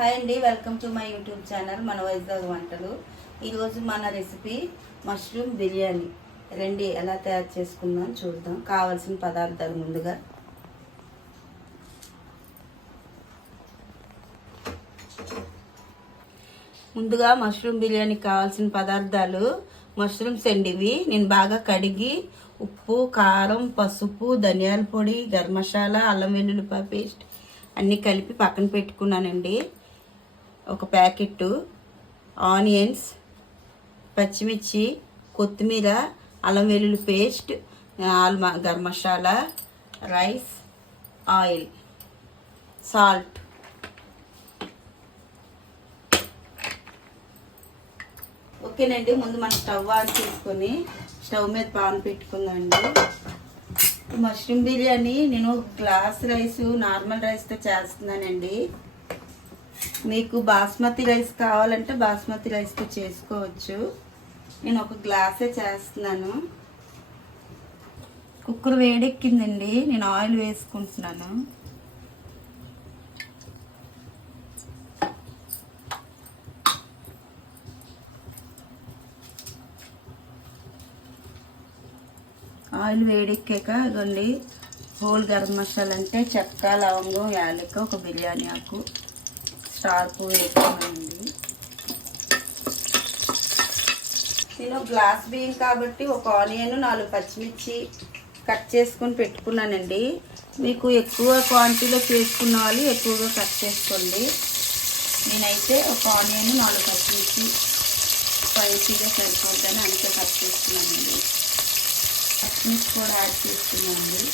Hi అండి, welcome to my YouTube channel మన వైజాగ్ వంటలు. ఈరోజు మన రెసిపీ మష్రూమ్ బిర్యానీ. రండి ఎలా తయారు చేసుకుందాం చూద్దాం. కావాల్సిన పదార్థాలు ముందుగా మష్రూమ్ బిర్యానీకి కావాల్సిన పదార్థాలు మష్రూమ్స్ అండి. ఇవి నేను బాగా కడిగి ఉప్పు, కారం, పసుపు, ధనియాల పొడి, గరం మసాలా, అల్లం వెల్లుల్లిపాయ పేస్ట్ అన్నీ కలిపి పక్కన పెట్టుకున్నానండి. ఒక ప్యాకెట్ ఆనియన్స్, పచ్చిమిర్చి, కొత్తిమీర, అల్లం వెల్లుల్లి paste, garam masala, rice, oil, salt. ఓకేనండి, ముందు మనం స్టవ్ ఆన్ చేసుకొని స్టవ్ మీద పాన్ పెట్టుకుందామండి. మష్రూమ్ బిర్యానీ నేను గ్లాస్ రైస్, నార్మల్ రైస్తో చేస్తున్నానండి. మీకు బాస్మతి రైస్ కావాలంటే బాస్మతి రైస్తో చేసుకోవచ్చు. నేను ఒక గ్లాసే చేస్తున్నాను. కుక్కర్ వేడెక్కిందండి, నేను ఆయిల్ వేసుకుంటున్నాను. ఆయిల్ వేడెక్కాక ఇదిగోండి హోల్ గరం మసాలా అంటే చెక్క, లవంగం, యాలక్క, ఒక బిర్యానీ ఆకు, స్టార్ పువ్వు వేసుకున్నానండి. నేను గ్లాస్ బియ్యం కాబట్టి ఒక ఆనియన్, 4 పచ్చిమిర్చి కట్ చేసుకొని పెట్టుకున్నానండి. మీకు ఎక్కువ క్వాంటిటీలో చేసుకున్న వాళ్ళు ఎక్కువగా కట్ చేసుకోండి. నేనైతే ఒక ఆనియన్, 4 పచ్చిమిర్చి స్పైసీగా సరిపోద్దని అంతే కట్ చేసుకున్నానండి. పచ్చిమిర్చి కూడా యాడ్ చేసుకున్నానండి.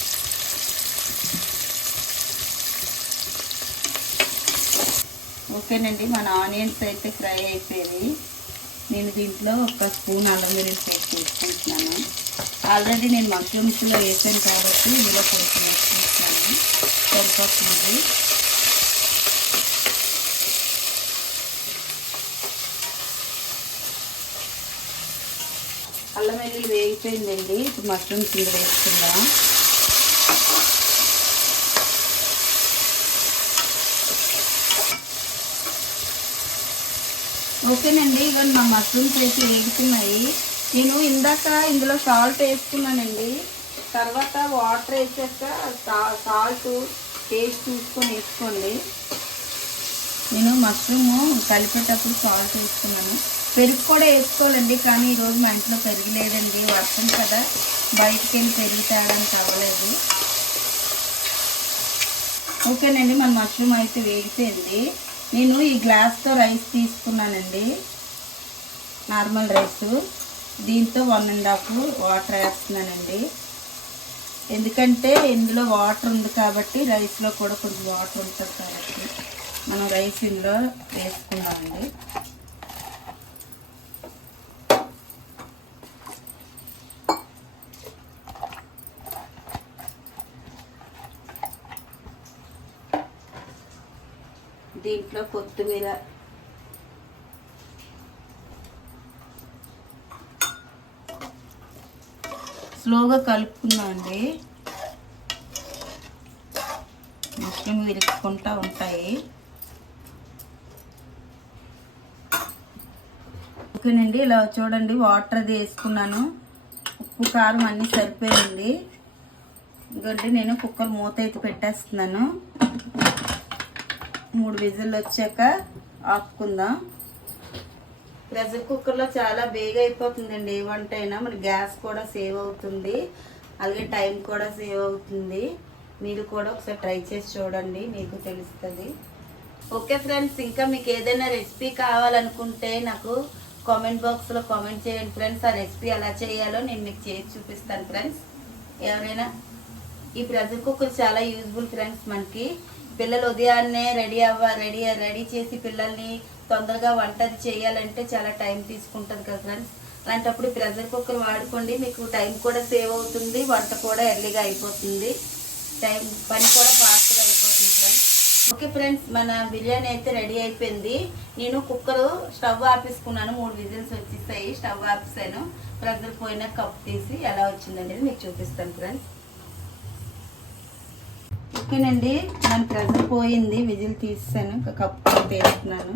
ఓకేనండి, మన ఆనియన్స్ అయితే ఫ్రై అయిపోయి నేను దీంట్లో ఒక స్పూన్ అల్లం వెల్లుల్లి పేస్ట్ వేసుకుంటున్నాను. ఆల్రెడీ నేను మష్రూమ్స్లో వేసాను కాబట్టి ఇందులో కొంచెం వేసుకుంటున్నాను, సరిపోతుంది. అల్లం వెల్లుల్లి వేగిపోయిందండి. ఇప్పుడు మష్రూమ్స్ ఇందులో వేసుకుందాం. ఓకేనండి, ఇవన్నీ మా మష్రూమ్స్ అయితే వేగుతున్నాయి. నేను ఇందాక ఇందులో సాల్ట్ వేసుకున్నానండి. తర్వాత వాటర్ వేసాక సాల్ట్ టేస్ట్ చూసుకొని వేసుకోండి. నేను మష్రూమ్ కలిపేటప్పుడు సాల్ట్ వేసుకున్నాను. పెరుగు కూడా వేసుకోవాలండి, కానీ ఈరోజు మా ఇంట్లో పెరుగు లేదండి. వర్షం కదా, బయటికి వెళ్ళి పెరుగు తేడానికి అవ్వలేదు. ఓకేనండి, మన మష్రూమ్ అయితే వేగిపోయింది. నేను ఈ గ్లాస్తో రైస్ తీసుకున్నానండి, నార్మల్ రైస్. దీంతో 1.5 వాటర్ వేస్తున్నానండి. ఎందుకంటే ఇందులో వాటర్ ఉంది కాబట్టి రైస్లో కూడా కొంచెం వాటర్ ఉంటుంది కాబట్టి మనం రైస్ ఇందులో వేసుకున్నామండి. దీంట్లో కొత్తిమీర, స్లోగా కలుపుకుందామండి. మష్రూమ్ విరుచుకుంటూ ఉంటాయి. ఓకేనండి, ఇలా చూడండి వాటర్ అది వేసుకున్నాను. ఉప్పు, కారం అన్నీ సరిపోయింది. ఇంకోటి నేను కుక్కర్ మూత అయితే పెట్టేస్తున్నాను. 3 విజిల్లు వచ్చాక ఆపుకుందాం. ప్రెషర్ కుక్కర్లో చాలా బేగా అయిపోతుందండి ఏ వంట అయినా. మన గ్యాస్ కూడా సేవ్ అవుతుంది, అలాగే టైం కూడా సేవ్ అవుతుంది. మీరు కూడా ఒకసారి ట్రై చేసి చూడండి, మీకు తెలుస్తుంది. ఓకే ఫ్రెండ్స్, ఇంకా మీకు ఏదైనా రెసిపీ కావాలనుకుంటే నాకు కామెంట్ బాక్స్లో కామెంట్ చేయండి ఫ్రెండ్స్. ఆ రెసిపీ ఎలా చేయాలో నేను మీకు చేసి చూపిస్తాను ఫ్రెండ్స్. ఎవరైనా ఈ ప్రెషర్ కుక్కర్ చాలా యూజ్ఫుల్ ఫ్రెండ్స్. మనకి పిల్లలు ఉదయాన్నే రెడీ చేసి పిల్లల్ని తొందరగా వంట చేయాలంటే చాలా టైం తీసుకుంటుంది కదా ఫ్రెండ్స్. అలాంటప్పుడు ప్రెషర్ కుక్కర్ వాడుకోండి, మీకు టైం కూడా సేవ్ అవుతుంది, వంట కూడా ఎర్లీగా అయిపోతుంది, పని కూడా ఫాస్ట్గా అయిపోతుంది ఫ్రెండ్స్. ఓకే ఫ్రెండ్స్, మన బిర్యానీ అయితే రెడీ అయిపోయింది. నేను కుక్కర్ స్టవ్ ఆపేసుకున్నాను. 3 విజిల్స్ వచ్చేసాయి. స్టవ్ ఆపేసాను. ప్రెషర్ పోయిన కప్ తీసి ఎలా వచ్చిందండి మీకు చూపిస్తాను ఫ్రెండ్స్. ఓకేనండి, మన ప్రెజర్ పోయింది, విజిల్ తీసాను, కప్పు తీస్తున్నాను.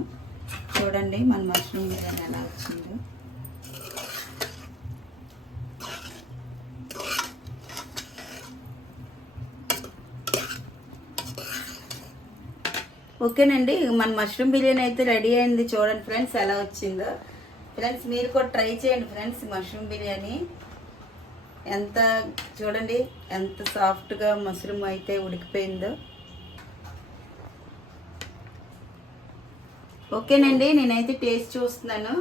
చూడండి మన మష్రూమ్ బిర్యానీ ఎలా వచ్చిందో. ఓకేనండి, మన మష్రూమ్ బిర్యానీ అయితే రెడీ అయింది. చూడండి ఫ్రెండ్స్ ఎలా వచ్చిందో. ఫ్రెండ్స్ మీరు కూడా ట్రై చేయండి ఫ్రెండ్స్. మష్రూమ్ బిర్యానీ ఎంత చూడండి ఎంత సాఫ్ట్గా మష్రూమ్ అయితే ఉడికిపోయిందో. ఓకేనండి, నేనైతే టేస్ట్ చూస్తున్నాను.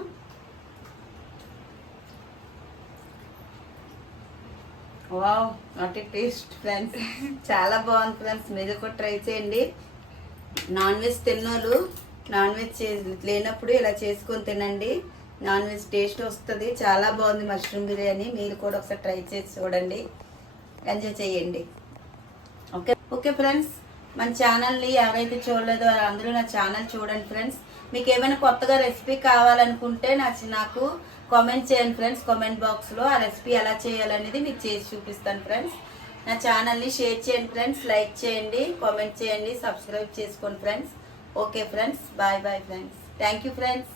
Wow, not a taste friends, చాలా బాగుంది ఫ్రెండ్స్. మీరు కూడా ట్రై చేయండి. నాన్ వెజ్ తిన్నోళ్ళు నాన్ వెజ్ లేనప్పుడు ఇలా చేసుకొని తినండి. నాన్ వెజ్ టేస్ట్ వస్తుంది. చాలా బాగుంది మష్రూమ్ బిర్యానీ. మీరు కూడా ఒకసారి ట్రై చేసి చూడండి, ఎంజాయ్ చేయండి. ఓకే ఓకే ఫ్రెండ్స్, మన ఛానల్ని ఎవరైతే చూడలేదో అందరూ నా ఛానల్ చూడండి ఫ్రెండ్స్. మీకు ఏమైనా కొత్తగా రెసిపీ కావాలనుకుంటే నాకు కామెంట్ చేయండి ఫ్రెండ్స్. కామెంట్ బాక్స్లో ఆ రెసిపీ ఎలా చేయాలనేది మీకు చేసి చూపిస్తాను ఫ్రెండ్స్. నా ఛానల్ని షేర్ చేయండి ఫ్రెండ్స్, లైక్ చేయండి, కామెంట్ చేయండి, సబ్స్క్రైబ్ చేసుకోండి friends. Okay friends, bye bye friends. Thank you friends.